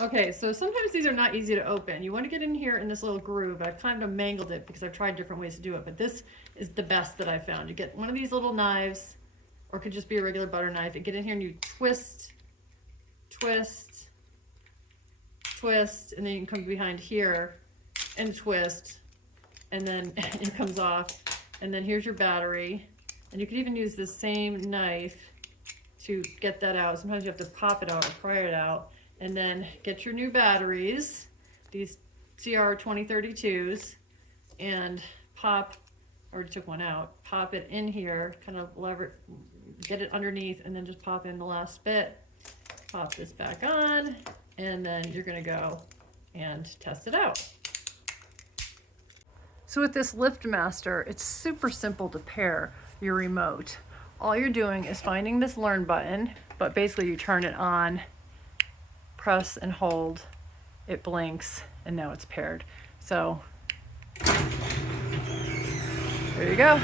Okay, so sometimes these are not easy to open. You want to get in here in this little groove. I've kind of mangled it because I've tried different ways to do it, but this is the best that I found. You get one of these little knives, or it could just be a regular butter knife. You get in here and you twist, twist, twist, and then you can come behind here and twist, and then it comes off. And then here's your battery. And you could even use the same knife to get that out. Sometimes you have to pop it out or pry it out. And then get your new batteries, these CR 2032s, and pop, I already took one out, pop it in here, kind of lever, get it underneath, and then just pop in the last bit. Pop this back on, and then you're gonna go and test it out. So with this LiftMaster, it's super simple to pair your remote. All you're doing is finding this learn button, but basically you turn it on, press and hold, it blinks, and now it's paired. So there you go.